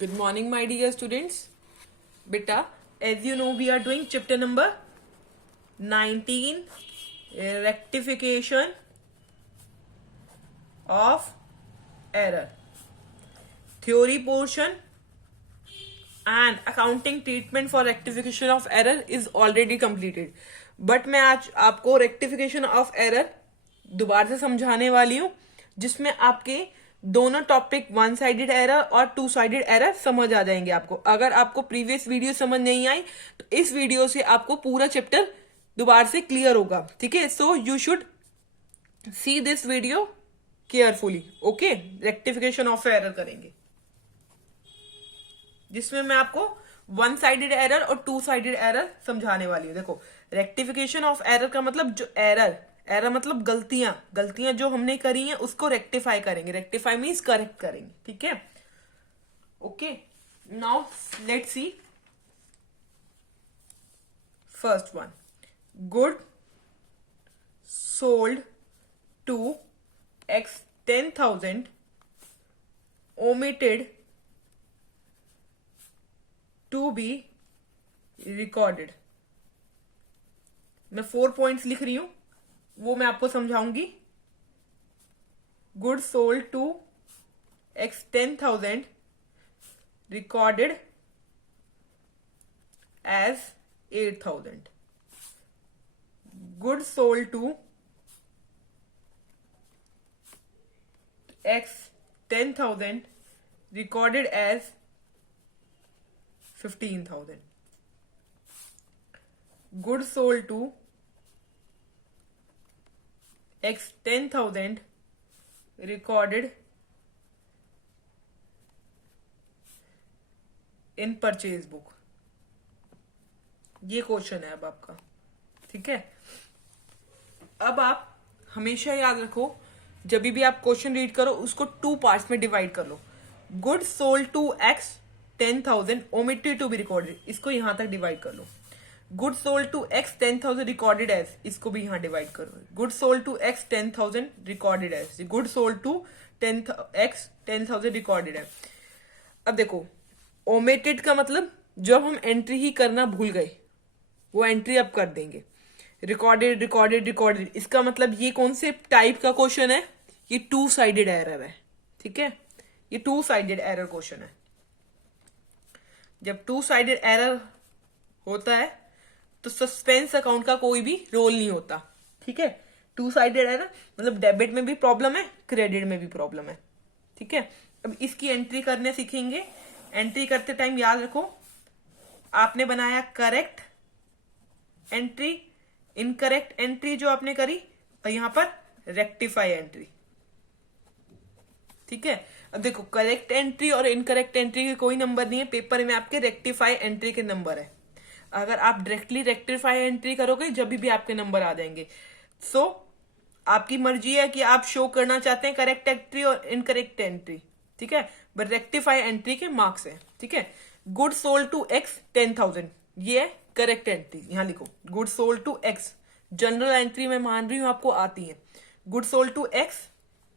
Good morning, my dear students. Beta, as you know, we are doing chapter number 19, rectification of error. Theory portion and accounting treatment for rectification of error is already completed. But मैं आज आपको rectification of error दोबारा से समझाने वाली हूँ, जिसमें आपके दोनों टॉपिक वन साइडेड एरर और टू साइडेड एरर समझ आ जाएंगे आपको. अगर आपको प्रीवियस वीडियो समझ नहीं आई तो इस वीडियो से आपको पूरा चैप्टर दोबारा से क्लियर होगा. ठीक है, so you should see this video carefully. Okay, rectification of error करेंगे, जिसमें मैं आपको वन साइडेड एरर और टू साइडेड एरर समझाने वाली हूँ. देखो, रेक्टिफिकेशन ऑफ एरर का मतलब जो एरर मतलब गलतियां जो हमने करी हैं उसको रेक्टिफाई करेंगे. रेक्टिफाई मीन्स करेक्ट करेंगे. ठीक है, okay. Now let's see first one. Good sold to X 10,000 omitted to be recorded. मैं 4 पॉइंट्स लिख रही हूं, वो मैं आपको समझाऊंगी. Good sold to X 10,000 recorded as 8,000. Good sold to X 10,000 recorded as 15,000. Good sold to X 10,000 recorded in purchase book. ये question है अब आपका. ठीक है, अब आप हमेशा याद रखो, जब भी आप क्वेश्चन रीड करो उसको 2 पार्ट्स में डिवाइड कर लो. Good sold to X 10,000 omitted to be recorded, इसको यहां तक डिवाइड कर लो. Good sold to X 10,000 recorded as, इसको भी यहां डिवाइड करो. Good sold to X 10,000 recorded as, good sold to X 10,000 recorded as. अब देखो, ओमिटेड का मतलब जब हम एंट्री ही करना भूल गए वो एंट्री अब कर देंगे. रिकॉर्डेड रिकॉर्डेड रिकॉर्डेड, इसका मतलब ये कौन से टाइप का क्वेश्चन है? ये टू साइडेड एरर है. ठीक है, ये टू साइडेड एरर क्वेश्चन है. जब टू साइडेड एरर होता है तो सस्पेंस अकाउंट का कोई भी रोल नहीं होता. ठीक है, टू साइडेड एरर मतलब डेबिट में भी प्रॉब्लम है, क्रेडिट में भी प्रॉब्लम है. ठीक है, अब इसकी एंट्री करने सीखेंगे. एंट्री करते टाइम याद रखो, आपने बनाया करेक्ट एंट्री, इनकरेक्ट एंट्री जो आपने करी, और यहां पर रेक्टिफाई एंट्री. ठीक है, अब देखो, करेक्ट एंट्री और इनकरेक्ट एंट्री के कोई नंबर नहीं है पेपर में, आपके रेक्टिफाई एंट्री के नंबर है. अगर आप डायरेक्टली रेक्टिफाई एंट्री करोगे जब भी आपके नंबर आ जाएंगे. सो आपकी मर्जी है कि आप शो करना चाहते हैं करेक्ट एंट्री और इनकरेक्ट एंट्री. ठीक है, बट रेक्टिफाई एंट्री के मार्क्स है. ठीक है, गुड सोल्ड टू एक्स 10,000, ये है करेक्ट एंट्री. यहां लिखो good sold to X. General entry में मान रही हूं आपको आती है. Good sold to X,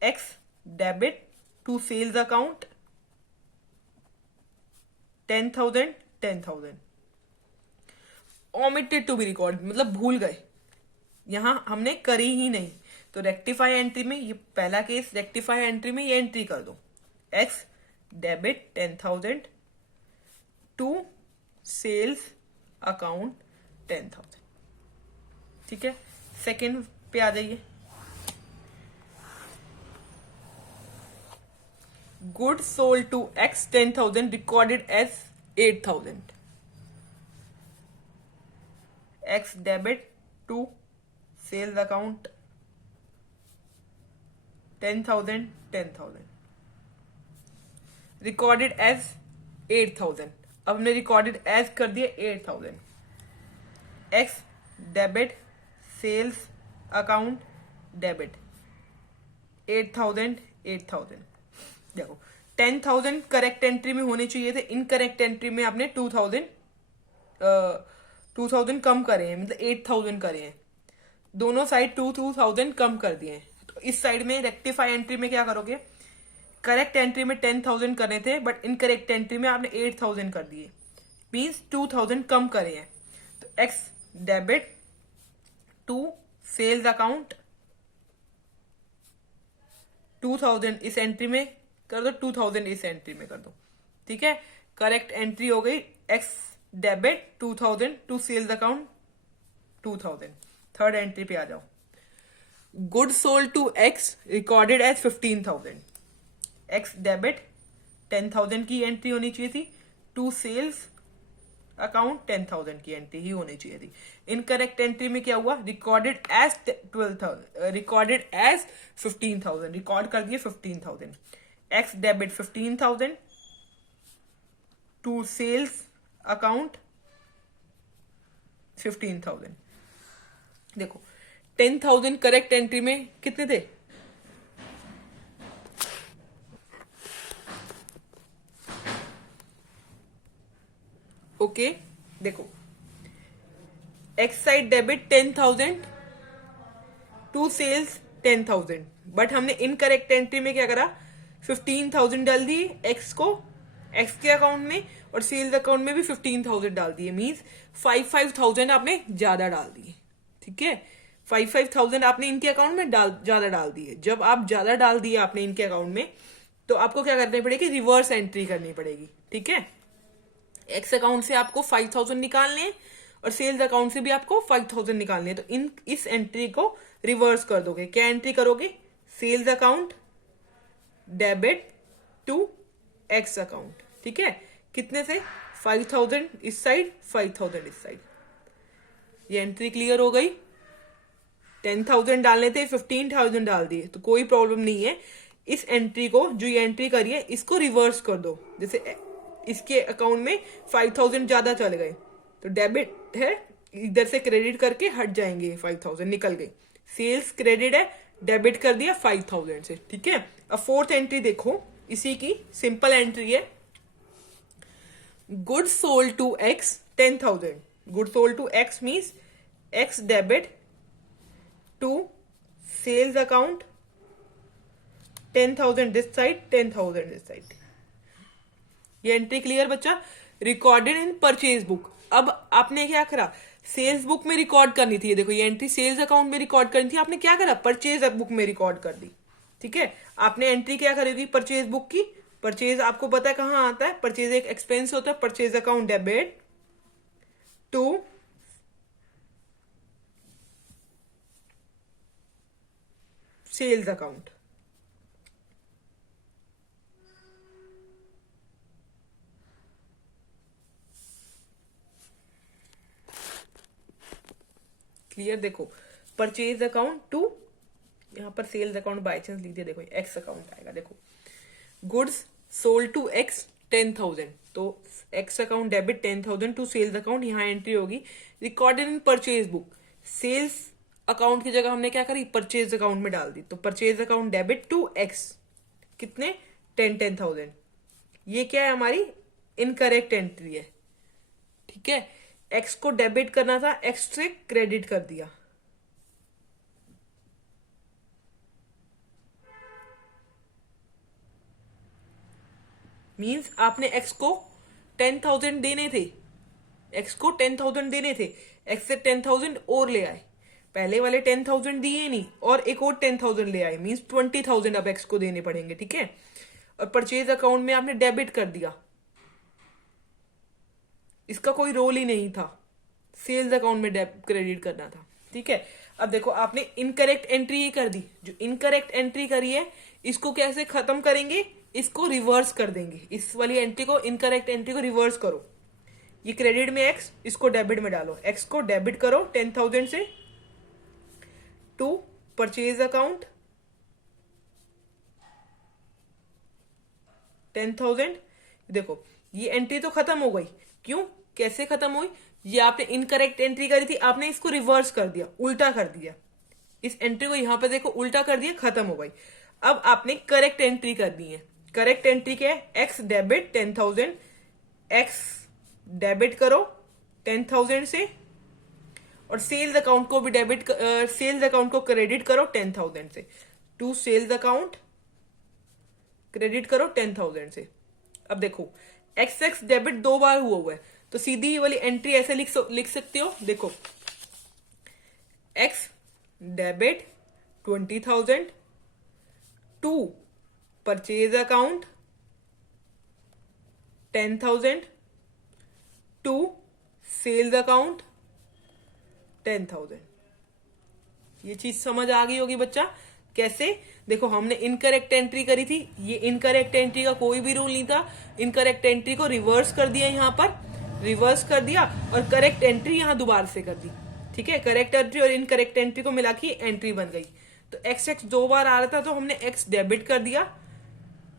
X debit to sales account 10,000 10,000. Omitted to be record मतलब भूल गए, यहां हमने करी ही नहीं. तो रेक्टिफाई एंट्री में ये पहला केस, रेक्टिफाई एंट्री में ये एंट्री कर दो, X debit 10,000 to sales account 10,000. ठीक है, सेकेंड पे आ जाइए. Good sold to X 10,000 recorded as 8,000. X debit to sales account 10,000 10,000 recorded as 8,000. अब हमने रिकॉर्डेड एज कर दिया 8,000. X debit sales account debit 8,000 8,000. देखो, 10,000 करेक्ट एंट्री में होने चाहिए थे, इनकरेक्ट एंट्री में आपने 2,000 कम करे हैं, मतलब 8,000 करे हैं. दोनों साइड 2,000 कम कर दिए हैं. तो इस साइड में रेक्टिफाई एंट्री में क्या करोगे, करेक्ट एंट्री में 10,000 करने थे बट इनकरेक्ट एंट्री में आपने 8,000 कर दिए, मीन्स 2,000 कम करे हैं। तो X debit to sales account 2,000 इस एंट्री में कर दो, 2,000 इस एंट्री में कर दो, ठीक है। करेक्ट एंट्री हो गई X debit 2,000 to sales account 2,000। Third entry पे आ जाओ, good sold to X recorded as 15,000। X debit 10,000 की एंट्री होनी चाहिए थी, टू सेल्स अकाउंट 10,000 की एंट्री ही होनी चाहिए थी। इनकरेक्ट एंट्री में क्या हुआ, recorded as 12,000, recorded as 15,000, record कर दिए 15,000। X debit 15,000 to sales account 15,000। देखो 10,000 करेक्ट एंट्री में कितने थे, ओके देखो X side debit 10,000 to sales 10,000, but हमने इनकरेक्ट एंट्री में क्या करा, 15,000 डाल दिए एक्स को, एक्स के अकाउंट में, और सेल्स अकाउंट में भी 15,000 डाल दिए, मींस 5,000 आपने ज्यादा डाल दिए, ठीक है। 5,000 आपने इनके अकाउंट में ज्यादा डाल दिए। जब आप ज्यादा डाल दिए आपने इनके अकाउंट में, तो आपको क्या करनी पड़ेगी, रिवर्स एंट्री करनी पड़ेगी, ठीक है। एक्स अकाउंट से आपको 5,000 निकालने हैं और सेल्स अकाउंट से भी आपको 5,000 निकालने हैं, तो इस एंट्री को रिवर्स कर दोगे। क्या एंट्री करोगे, sales account debit to X account, ठीक है। कितने से, 5,000 इस साइड 5,000 इस साइड। ये एंट्री क्लियर हो गई। 10,000 डालने थे, 15,000 डाल दिए, तो कोई प्रॉब्लम नहीं है। इस एंट्री को, जो ये एंट्री करी है, इसको रिवर्स कर दो। जैसे इसके अकाउंट में 5,000 ज्यादा चले गए, तो डेबिट है, इधर से क्रेडिट करके हट जाएंगे, 5,000 निकल गए। सेल्स क्रेडिट है, डेबिट कर दिया 5,000 से, ठीक है। अब फोर्थ एंट्री देखो, इसी की सिंपल एंट्री है, good sold to X 10,000। Good sold to X means X debit to sales account 10,000 this side, 10,000 this side. ये एंट्री क्लियर बच्चा। Recorded in purchase book. अब आपने क्या करा, सेल्स बुक में रिकॉर्ड करनी थी, देखो ये एंट्री सेल्स अकाउंट में रिकॉर्ड करनी थी, आपने क्या करा, परचेज बुक में रिकॉर्ड कर दी, ठीक है। आपने एंट्री क्या करेगी परचेज बुक की, परचेज आपको पता है कहां आता है, परचेज एक एक्सपेंस होता है, purchase account debit to sales account. Clear, देखो परचेज अकाउंट टू, यहां पर सेल्स अकाउंट बाय चांस लीजिए, देखो एक्स अकाउंट आएगा, देखो गुड्स सोल्ड टू एक्स 10,000, तो X account debit 10,000 to sales account, यहां एंट्री होगी recorded in purchase book. Sales account की जगह हमने क्या करी, परचेज अकाउंट में डाल दी, तो purchase account debit to X, कितने 10,000। ये क्या है, हमारी इनकरेक्ट एंट्री है, ठीक है। एक्स को डेबिट करना था, एक्स से क्रेडिट कर दिया, मींस आपने एक्स को 10,000 देने थे, एक्स को 10,000 देने थे, एक्स से 10,000 और ले आए, पहले वाले 10,000 दिए नहीं और एक और 10,000 ले आए, मींस 20,000 अब एक्स को देने पड़ेंगे, ठीक है। और परचेज अकाउंट में आपने डेबिट कर दिया, इसका कोई रोल ही नहीं था, सेल्स अकाउंट में क्रेडिट करना था, ठीक है। अब देखो आपने इनकरेक्ट एंट्री कर दी, जो इनकरेक्ट एंट्री करी है इसको कैसे खत्म करेंगे, इसको रिवर्स कर देंगे, इस वाली एंट्री को, इनकरेक्ट एंट्री को रिवर्स करो। ये क्रेडिट में एक्स, इसको डेबिट में डालो, एक्स को डेबिट करो 10,000 से टू परचेज अकाउंट 10,000। देखो ये एंट्री तो खत्म हो गई, क्यों, कैसे खत्म हुई, ये आपने इनकरेक्ट एंट्री करी थी, आपने इसको रिवर्स कर दिया, उल्टा कर दिया, इस एंट्री को यहां पे देखो उल्टा कर दिया, खत्म हो गई। अब आपने करेक्ट एंट्री करनी है। करेक्ट एंट्री क्या है, एक्स डेबिट 10,000, एक्स डेबिट करो 10,000 से, और सेल्स अकाउंट को भी डेबिट, सेल्स अकाउंट को क्रेडिट करो 10,000 से, टू सेल्स अकाउंट क्रेडिट करो 10,000 से। अब देखो XX डेबिट 2 बार हुआ है, तो सीधी ये वाली एंट्री ऐसे लिख सकते हो। देखो X debit 20,000 to purchase account 10,000 to sales account 10,000। ये चीज समझ आ गई होगी बच्चा। कैसे? देखो हमने इनकरेक्ट एंट्री करी थी, ये इनकरेक्ट एंट्री का कोई भी रूल नहीं था। इनकरेक्ट एंट्री को रिवर्स कर दिया, यहाँ पर रिवर्स कर दिया, और करेक्ट एंट्री यहाँ दोबारा से कर दी। ठीक है, करेक्ट एंट्री और इनकरेक्ट एंट्री को मिला के एंट्री बन गई। तो XX 2 बार आ रहा था, तो हमने X डेबिट कर दिया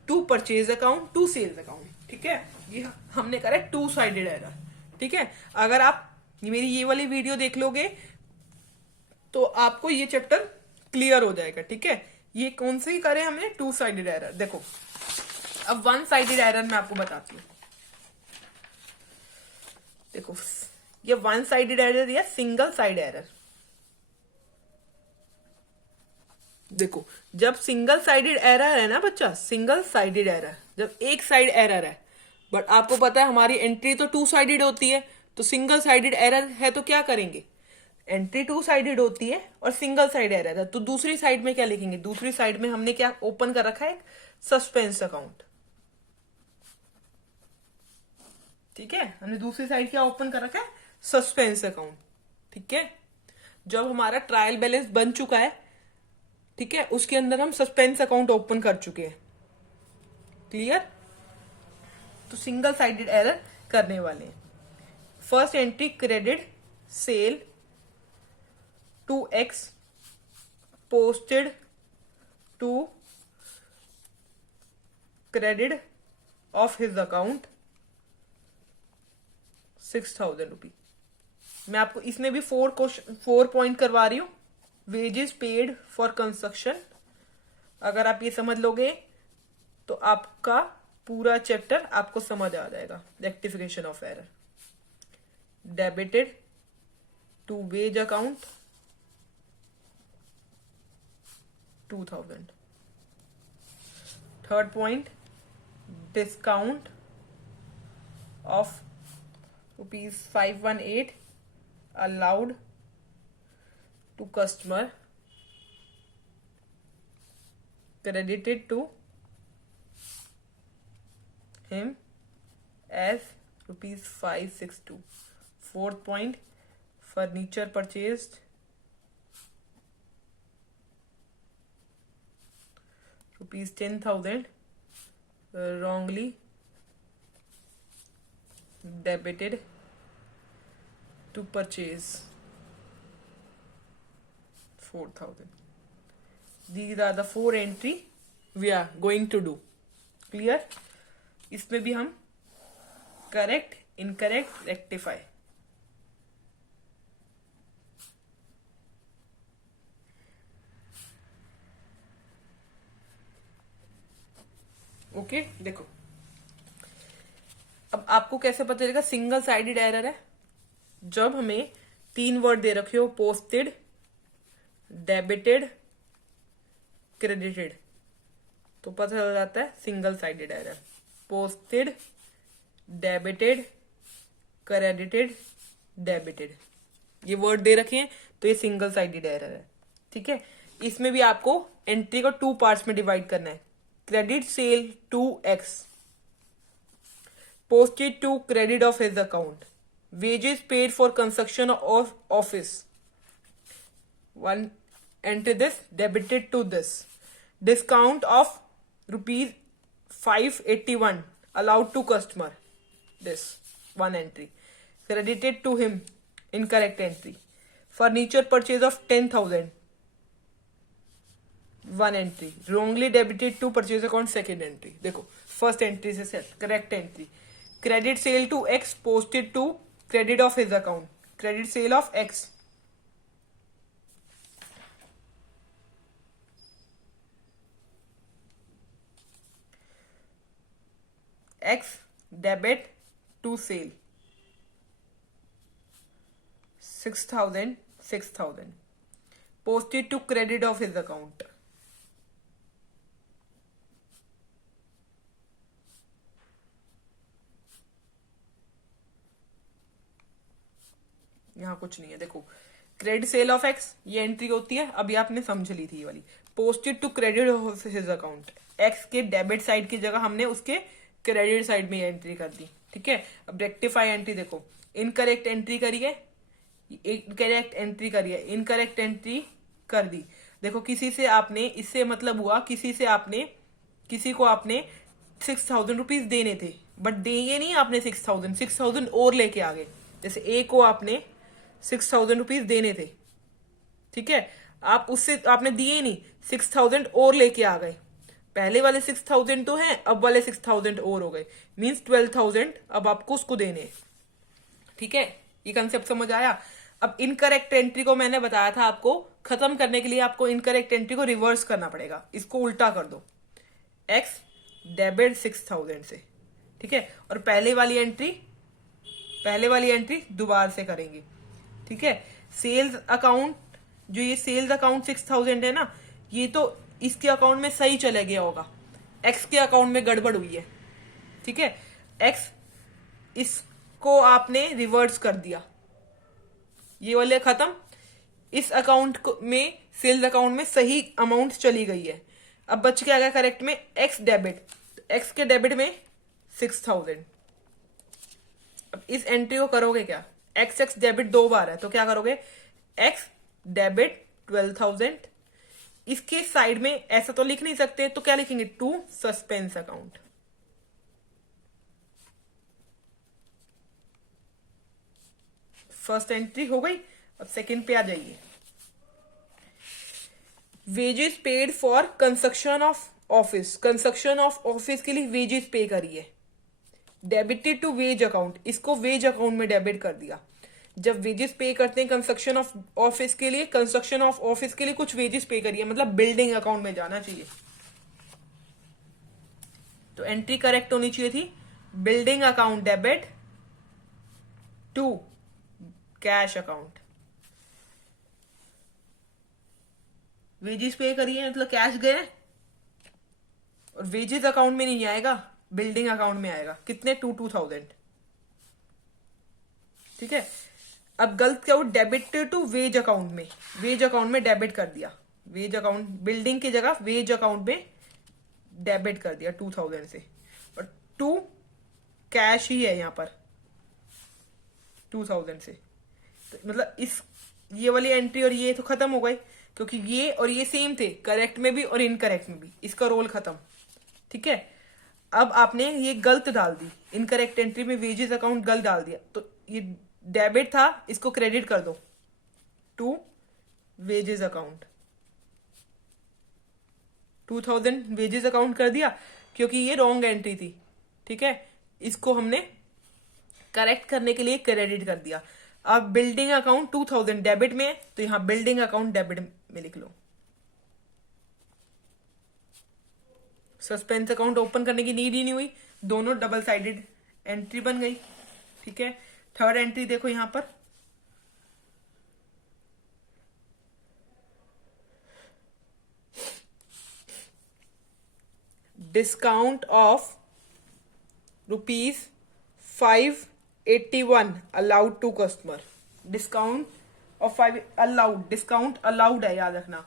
to purchase account to sales account. ठीक है, ये हमने करा टू साइडेड एरर। ठीक है, अगर आप मेरी ये वाली वीडियो देख लोगे तो आपको ये चैप्टर क्लियर हो जाएगा। ठीक है, ये कौन सी करे हमने? To sided error. देखो अब वन साइडेड एरर मैं आपको बताती हूँ। देखो ये वन साइडेड एरर या सिंगल साइड एरर। देखो जब सिंगल साइडेड एरर है ना बच्चा, सिंगल साइडेड एरर, जब एक साइड एरर है, बट आपको पता है हमारी एंट्री तो टू साइडेड होती है, तो सिंगल साइडेड एरर है तो क्या करेंगे? एंट्री टू साइडेड होती है और सिंगल साइड एरर है, तो दूसरी साइड में क्या लिखेंगे? दूसरी साइड में हमने क्या ओपन कर रखा है? Suspense account. ठीक है, हमने दूसरी साइड क्या ओपन कर रखा है? Suspense account. ठीक है, जब हमारा ट्रायल बैलेंस बन चुका है, ठीक है, उसके अंदर हम सस्पेंस अकाउंट ओपन कर चुके हैं। क्लियर? तो सिंगल साइडेड एरर करने वाले हैं। First entry credit sale to X posted to credit of his account 6,000 rupee. मैं आपको इसमें भी 4 पॉइंट करवा रही हूं। वेजेस पेड फॉर कंस्ट्रक्शन, अगर आप ये समझ लोगे तो आपका पूरा चैप्टर आपको समझ आ जाएगा। Rectification of error. Debited to wage account 2,000। Third point, discount of ₹518 allowed to customer credited to him as ₹562। fourth point, furniture purchased ₹10,000 wrongly debited to purchase 4,000। These are the 4 entry we are going to do। Clear? इसमें भी हम correct, incorrect, rectify. Okay देखो अब आपको कैसे पता चलेगा single sided error है? जब हमें 3 वर्ड दे रखे हो, पोस्टेड, डेबिटेड, क्रेडिटेड, तो पता चल जाता है single sided error. Posted, debited, credited, debited, ये वर्ड दे रखे हैं तो ये सिंगल साइडेड एरर है। ठीक है, इसमें भी आपको एंट्री को 2 पार्ट्स में डिवाइड करना है। Credit sale to X, posted to credit of his account, wages paid for construction of office, one enter this, debited to this, discount of ₹581 allowed to customer, this one entry, credited to him, incorrect entry, furniture purchase of 10,000, one entry, wrongly debited to purchase account, second entry। देखो first entry से set, correct entry, credit sale to X posted to credit of his account, credit sale of X, X debit to sale 6,000 posted to credit of his account, यहाँ कुछ नहीं है। देखो credit sale of X, ये entry होती है, अभी आपने समझ ली थी ये वाली। Posted to credit his account, X के डेबिट साइड की जगह हमने उसके क्रेडिट साइड में एंट्री कर दी। ठीक है, अब रेक्टिफाई एंट्री देखो, इनकरेक्ट एंट्री करिए, करेक्ट एंट्री करिए, इनकरेक्ट एंट्री कर दी। देखो किसी से आपने, इससे मतलब हुआ किसी को आपने 6,000 रुपीज देने थे, बट देंगे नहीं आपने 6,000 और लेके आ गए। जैसे ए को आपने 6,000 रुपीज देने थे, ठीक है, आप उससे आपने दिए नहीं, 6,000 और लेके आ गए। पहले वाले 6,000 तो हैं, अब वाले 6,000 और हो गए, मीन्स 12,000 अब आपको उसको देने हैं। ठीक है, ये कंसेप्ट समझ आया। अब इनकरेक्ट एंट्री को मैंने बताया था आपको, खत्म करने के लिए आपको इनकरेक्ट एंट्री को रिवर्स करना पड़ेगा, इसको उल्टा कर दो, एक्स डेबिट 6,000 से। ठीक है, और पहले वाली एंट्री दोबारा से करेंगे। ठीक है, सेल्स अकाउंट, जो ये सेल्स अकाउंट 6,000 है ना, ये तो इसके अकाउंट में सही चले गया होगा, एक्स के अकाउंट में गड़बड़ हुई है। ठीक है, एक्स इसको आपने रिवर्स कर दिया, ये वाले खत्म, इस अकाउंट में सेल्स अकाउंट में सही अमाउंट चली गई है। अब बच के आ गया करेक्ट में एक्स डेबिट, एक्स के डेबिट में 6,000। अब इस एंट्री को करोगे क्या, एक्स डेबिट 2 बार है तो क्या करोगे, एक्स डेबिट 12,000, इसके साइड में ऐसा तो लिख नहीं सकते, तो क्या लिखेंगे, to suspense account. First entry हो गई। अब सेकंड पे आ जाइए, wages paid for construction of office, construction of office के लिए वेजेस पे करिए, डेबिटेड टू वेज अकाउंट, इसको वेज अकाउंट में डेबिट कर दिया। जब वेजेस पे करते हैं कंस्ट्रक्शन ऑफ ऑफिस के लिए, कंस्ट्रक्शन ऑफ ऑफिस के लिए कुछ वेजेस पे करिए, मतलब बिल्डिंग अकाउंट में जाना चाहिए। तो एंट्री करेक्ट होनी चाहिए थी, building account debit to cash account. Wages pay करिए मतलब कैश गए, और वेजेस अकाउंट में नहीं आएगा, बिल्डिंग अकाउंट में आएगा। कितने, 2,000। ठीक है, अब गलत क्या हो, डेबिट टू वेज अकाउंट में, वेज अकाउंट में डेबिट कर दिया, वेज अकाउंट, बिल्डिंग की जगह वेज अकाउंट में डेबिट कर दिया 2,000 से, और 2 कैश ही है यहां पर 2,000 से। तो मतलब ये वाली एंट्री और ये तो खत्म हो गई, क्योंकि ये और ये सेम थे, करेक्ट में भी और इनकरेक्ट में भी, इसका रोल खत्म। ठीक है, अब आपने ये गलत डाल दी, इनकरेक्ट एंट्री में वेजेस अकाउंट गलत डाल दिया, तो ये डेबिट था, इसको क्रेडिट कर दो to wages account, 2,000 wages account कर दिया, क्योंकि ये रॉन्ग एंट्री थी। ठीक है, इसको हमने करेक्ट करने के लिए क्रेडिट कर दिया। अब बिल्डिंग अकाउंट 2,000 डेबिट में है, तो यहां बिल्डिंग अकाउंट डेबिट में लिख लो। सस्पेंस अकाउंट ओपन करने की नीड ही नहीं हुई, दोनों डबल साइडेड एंट्री बन गई। ठीक है, थर्ड एंट्री देखो यहां पर, discount of ₹581 allowed to customer, discount of 5 allowed, discount allowed है, याद रखना।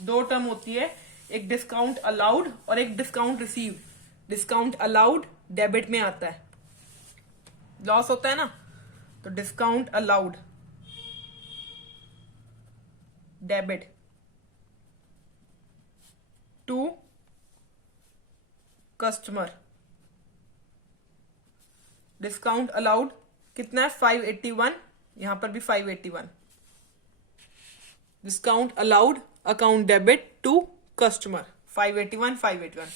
दो टर्म होती है, एक डिस्काउंट अलाउड और एक discount received. Discount allowed debit में आता है, लॉस होता है ना, तो discount allowed debit to customer. Discount allowed कितना है, 581, यहां पर भी 581। Discount allowed account debit to customer, 581।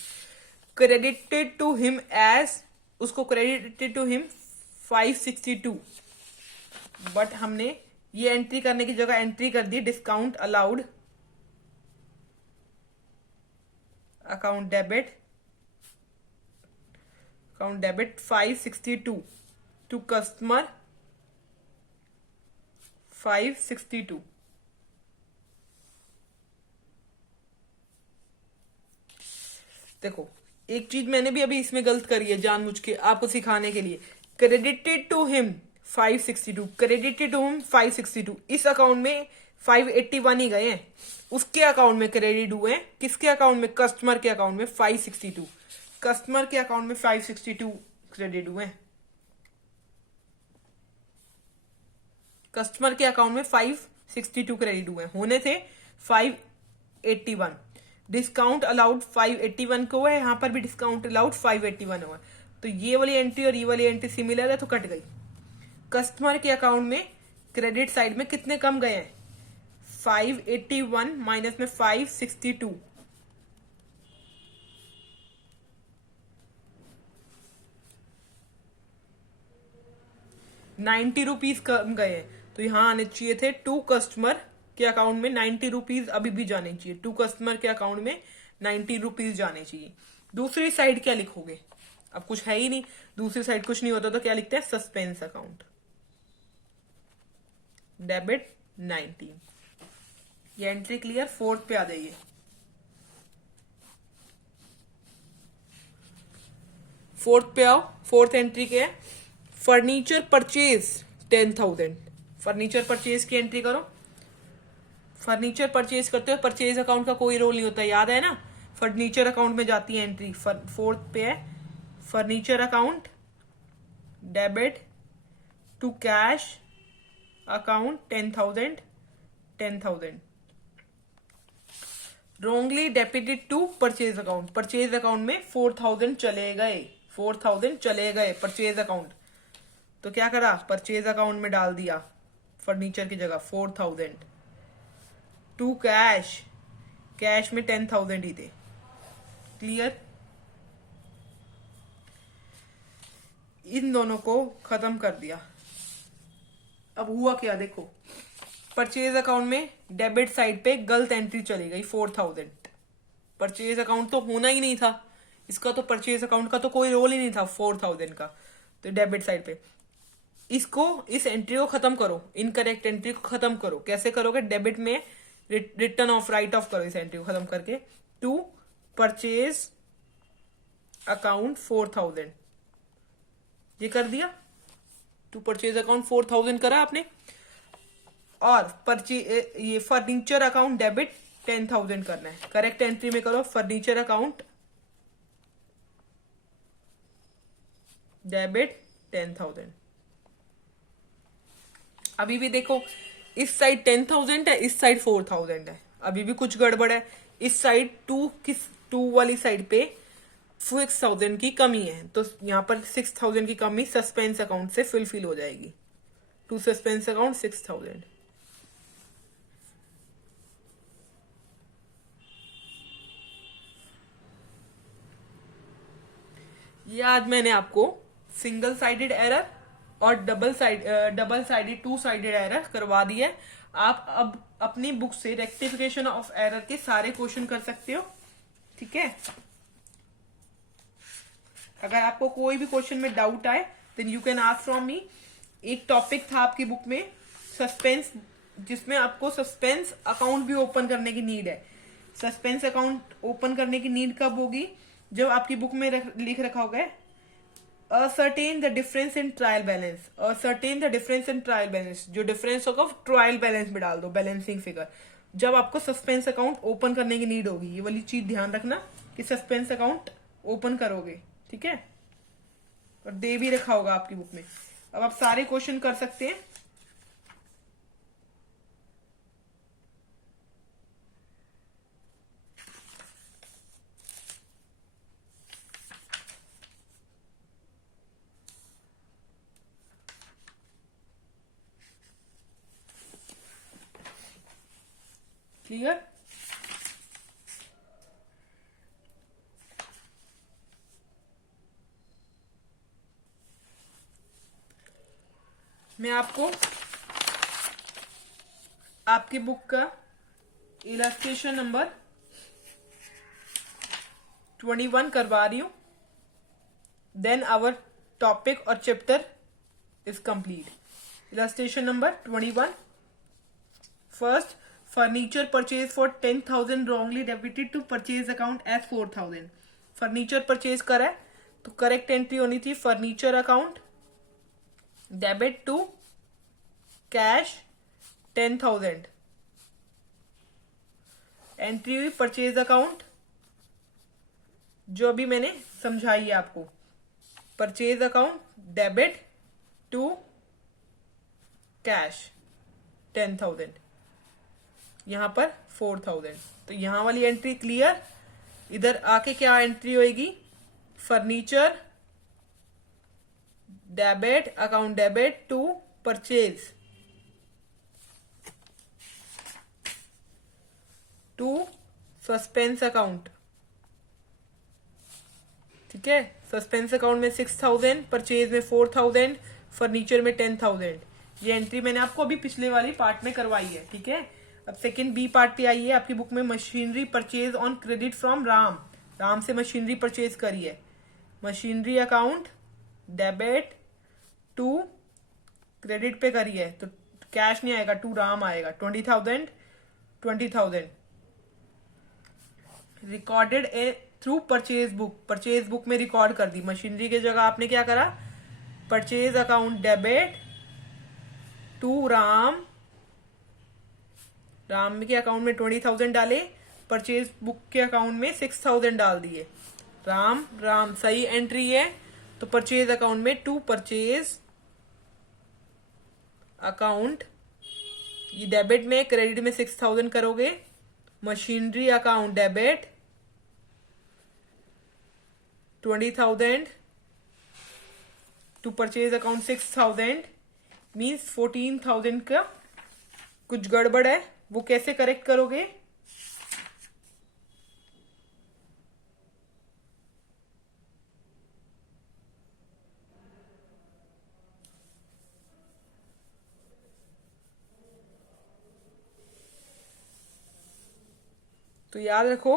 Credited to him as, उसको क्रेडिटेड टू हिम 562, बट हमने ये एंट्री करने की जगह एंट्री कर दी discount allowed account debit 562 to customer 562। देखो एक चीज मैंने भी अभी इसमें गलत करी है जानबूझ के आपको सिखाने के लिए, credited to him 562 credited home 562। इस अकाउंट में 581 ही गए हैं, उसके अकाउंट में क्रेडिट हुए हैं। किसके अकाउंट में? कस्टमर के अकाउंट में 562। कस्टमर के अकाउंट में 562 क्रेडिट हुए हैं। कस्टमर के अकाउंट में 562 क्रेडिट हुए हैं, होने थे 581। डिस्काउंट अलाउड 581 को है, यहां पर भी डिस्काउंट अलाउड 581 हुआ। तो ये वाली एंट्री और ये वाली एंट्री सिमिलर है, तो कट गई। कस्टमर के अकाउंट में क्रेडिट साइड में कितने कम गए हैं? 581 माइनस में 562, 90 रुपीज कम गए हैं। तो यहां आने चाहिए थे टू कस्टमर के अकाउंट में 90 रुपीज अभी भी जाने चाहिए। टू कस्टमर के अकाउंट में 90 रुपीज जाने चाहिए। दूसरी साइड क्या लिखोगे? अब कुछ है ही नहीं, दूसरी साइड कुछ नहीं होता तो क्या लिखते हैं? Suspense account, debit 19। ये एंट्री क्लियर? फोर्थ पे आ जाइए। फोर्थ पे आओ। फोर्थ एंट्री क्या है? Furniture purchase 10,000। फर्नीचर परचेज की एंट्री करो। फर्नीचर परचेज करते हो, परचेज अकाउंट का कोई रोल नहीं होता, याद है ना? फर्नीचर अकाउंट में जाती है एंट्री। फोर्थ पे है furniture account, debit to cash account 10,000, 10,000। Wrongly debited to purchase account. Purchase account में 4,000 चले गए, 4,000 चले गए परचेज अकाउंट। तो क्या करा? परचेज अकाउंट में डाल दिया फर्नीचर की जगह 4,000। टू कैश, कैश में 10,000 ही थे। क्लियर? इन दोनों को खत्म कर दिया। अब हुआ क्या देखो, परचेज अकाउंट में डेबिट साइड पे गलत एंट्री चली गई 4,000। परचेज अकाउंट तो होना ही नहीं था इसका, तो परचेज अकाउंट का तो कोई रोल ही नहीं था 4,000 का। तो डेबिट साइड पे इसको, इस एंट्री को खत्म करो, इनकरेक्ट एंट्री को खत्म करो। कैसे करोगे? डेबिट में रिटर्न ऑफ, राइट ऑफ करो इस एंट्री को खत्म करके। टू परचेज अकाउंट 4,000, ये कर दिया। टू परचेज अकाउंट 4,000 करा आपने। और ये फर्नीचर अकाउंट डेबिट 10,000 करना है। करेक्ट एंट्री में करो फर्नीचर अकाउंट डेबिट 10,000। अभी भी देखो, इस साइड 10,000 है, इस साइड 4,000 है, अभी भी कुछ गड़बड़ है। इस साइड टू वाली साइड पे 6,000 की कमी है, तो यहां पर 6,000 की कमी सस्पेंस अकाउंट से फुलफिल हो जाएगी। To suspense account 6,000। ये आज मैंने आपको सिंगल साइडेड एरर और double sided two sided error करवा दी है। आप अब अपनी बुक से रेक्टिफिकेशन ऑफ एरर के सारे क्वेश्चन कर सकते हो, ठीक है? अगर आपको कोई भी क्वेश्चन में डाउट आए then you can ask from me. एक टॉपिक था आपकी बुक में सस्पेंस, जिसमें आपको सस्पेंस अकाउंट भी ओपन करने की नीड है। सस्पेंस अकाउंट ओपन करने की नीड कब होगी? जब आपकी बुक में लिख रखा होगा ascertain the difference in trial balance. Ascertain the difference in trial balance, जो डिफरेंस होगा ट्रायल बैलेंस में डाल दो, बैलेंसिंग फिगर। जब आपको सस्पेंस अकाउंट ओपन करने की नीड होगी, ये वाली चीज ध्यान रखना कि सस्पेंस अकाउंट ओपन करोगे, ठीक है? और दे भी रखा होगा आपकी बुक में। अब आप सारे क्वेश्चन कर सकते हैं। क्लियर? मैं आपको आपकी बुक का इलस्ट्रेशन नंबर 21 करवा रही हूं। देन आवर टॉपिक और chapter is complete. Illustration number 21। First, furniture purchase for 10,000 wrongly debited to purchase account as 4,000। Furniture purchase करा है तो करेक्ट एंट्री होनी थी furniture account debit to cash 10,000। Entry हुई परचेज अकाउंट, जो अभी मैंने समझाई है आपको। Purchase account debit to cash 10,000, यहां पर 4,000। तो यहां वाली एंट्री क्लियर। इधर आके क्या एंट्री होएगी, furniture debit, account debit to purchase to suspense account. ठीक है, सस्पेंस अकाउंट में 6,000, परचेज में 4,000, फर्नीचर में 10,000। ये एंट्री मैंने आपको अभी पिछले वाली पार्ट में करवाई है। ठीक है, अब सेकंड बी पार्ट पे आई है आपकी बुक में। Machinery purchase on credit from Ram. Ram से मशीनरी परचेज करी है। Machinery account debit to credit pay करी है, तो कैश नहीं आएगा, टू राम आएगा। 20,000 20,000 recorded through purchase book. Purchase book में रिकॉर्ड कर दी। मशीनरी की जगह आपने क्या करा, purchase account debit to Ram. Ram के अकाउंट में 20,000 डाले, परचेज बुक के अकाउंट में 6,000 डाल दिए। राम राम सही एंट्री है, तो परचेज अकाउंट में टू परचेज अकाउंट, ये डेबिट में, क्रेडिट में 6,000 करोगे। Machinery account debit 20,000 to purchase account 6,000, means 14,000 का कुछ गड़बड़ है। वो कैसे करेक्ट करोगे, तो याद रखो,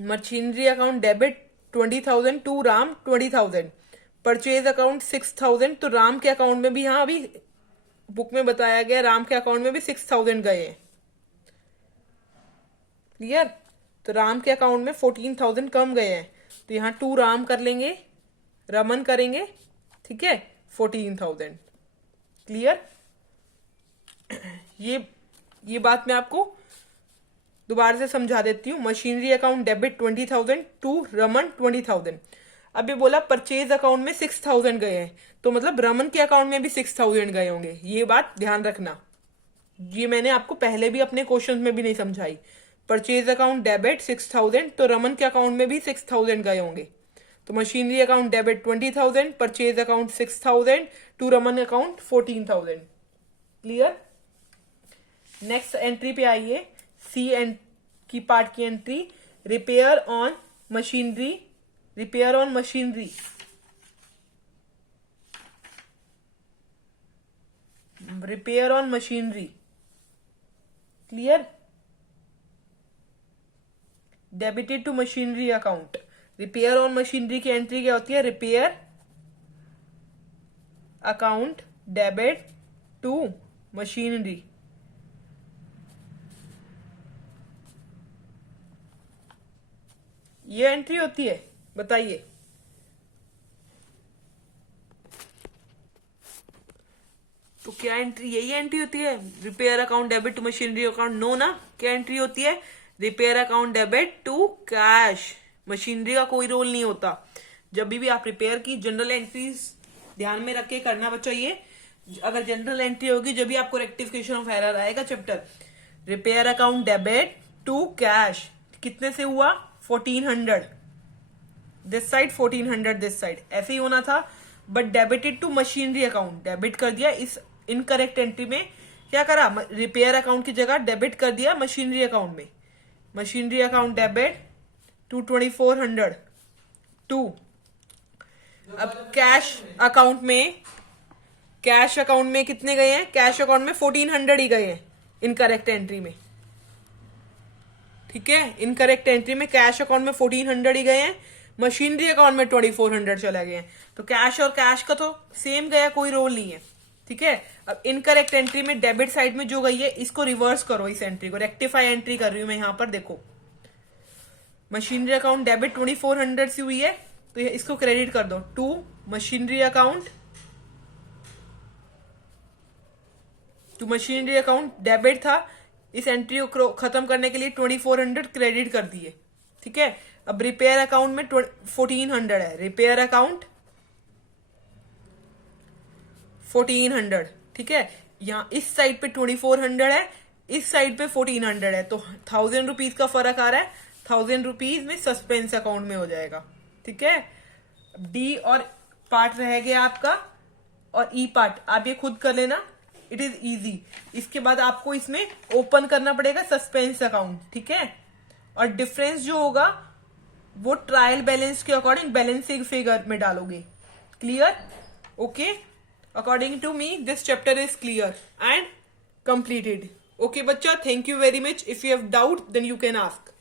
machinery account debit 20,000 to Ram 20,000, purchase account 6,000, तो राम के अकाउंट में भी, हाँ अभी बुक में बताया गया राम के अकाउंट में भी 6,000 गए हैं। क्लियर, तो राम के अकाउंट में 14,000 कम गए हैं, तो यहाँ टू राम कर लेंगे, रमन करेंगे। ठीक है, 14,000। क्लियर, ये बात मैं आपको दोबारा से समझा देती हूँ। Machinery account debit 20,000 to Raman 20,000। अब ये बोला परचेज अकाउंट में 6,000 गए हैं, तो मतलब रमन के अकाउंट में भी 6,000 गए होंगे। ये बात ध्यान रखना, ये मैंने आपको पहले भी अपने क्वेश्चन में भी नहीं समझाई। परचेज अकाउंट डेबिट 6,000, तो रमन के अकाउंट में भी 6,000 गए होंगे। तो machinery account debit 20,000, purchase account 6,000 to Raman account 14,000। Clear, next entry पे आइए, सी की पार्ट की entry, repair on machinery. Repair on machinery, repair on machinery. Clear, debited to machinery account. Repair on machinery की एंट्री क्या होती है, repair account debit to machinery. ये entry होती है, बताइए। तो क्या एंट्री, यही एंट्री होती है, repair account debit to machinery account? No ना, क्या एंट्री होती है, repair account debit to cash. Machinery का कोई रोल नहीं होता। जब भी आप रिपेयर की जनरल एंट्रीज ध्यान में रख के करना बच्चों। ये अगर जनरल एंट्री होगी, जब भी आपको रेक्टिफिकेशन ऑफ एरर आएगा chapter, repair account debit to cash, कितने से हुआ, 1400 दिस साइड, 1400 दिस साइड, ऐसे ही होना था। But debited to machinery account, debit कर दिया इस इनकरेक्ट एंट्री में। क्या करा, रिपेयर अकाउंट की जगह डेबिट कर दिया मशीनरी अकाउंट में। Machinery account debit to 2400 to, अब कैश अकाउंट में, कैश अकाउंट में कितने गए हैं, कैश अकाउंट में 1400 ही गए हैं इनकरेक्ट एंट्री में। ठीक है, इनकरेक्ट एंट्री में कैश अकाउंट में 1400 ही गए हैं, मशीनरी अकाउंट में 2400 चले गए हैं। तो कैश और कैश का तो सेम गया, कोई रोल नहीं है। ठीक है, अब इनकरेक्ट एंट्री में डेबिट साइड में जो गई है, इसको रिवर्स करो, इस एंट्री को रेक्टिफाई एंट्री कर रही हूं मैं यहां पर। देखो, मशीनरी अकाउंट डेबिट 2400 से हुई है, तो इसको क्रेडिट कर दो टू मशीनरी अकाउंट तो मशीनरी अकाउंट डेबिट था, इस एंट्री को खत्म करने के लिए 2400 क्रेडिट कर दिए, ठीक है। अब रिपेयर अकाउंट में 1400 है, रिपेयर अकाउंट 1400, ठीक है। यहाँ इस साइड पे 2400 है, इस साइड पे 1400 है, तो 1000 रुपीज का फर्क आ रहा है, 1000 रुपीज में सस्पेंस अकाउंट में हो जाएगा, ठीक है। डी और पार्ट रह गया आपका, और ई पार्ट आप ये खुद कर लेना, इट इज इजी। इसके बाद आपको इसमें ओपन करना पड़ेगा सस्पेंस अकाउंट, ठीक है। और डिफरेंस जो होगा वो ट्रायल बैलेंस के अकॉर्डिंग बैलेंसिंग फिगर में डालोगे। Clear? Okay, according to me this chapter is clear and completed. Okay बच्चा, thank you very much. If you have doubt then you can ask.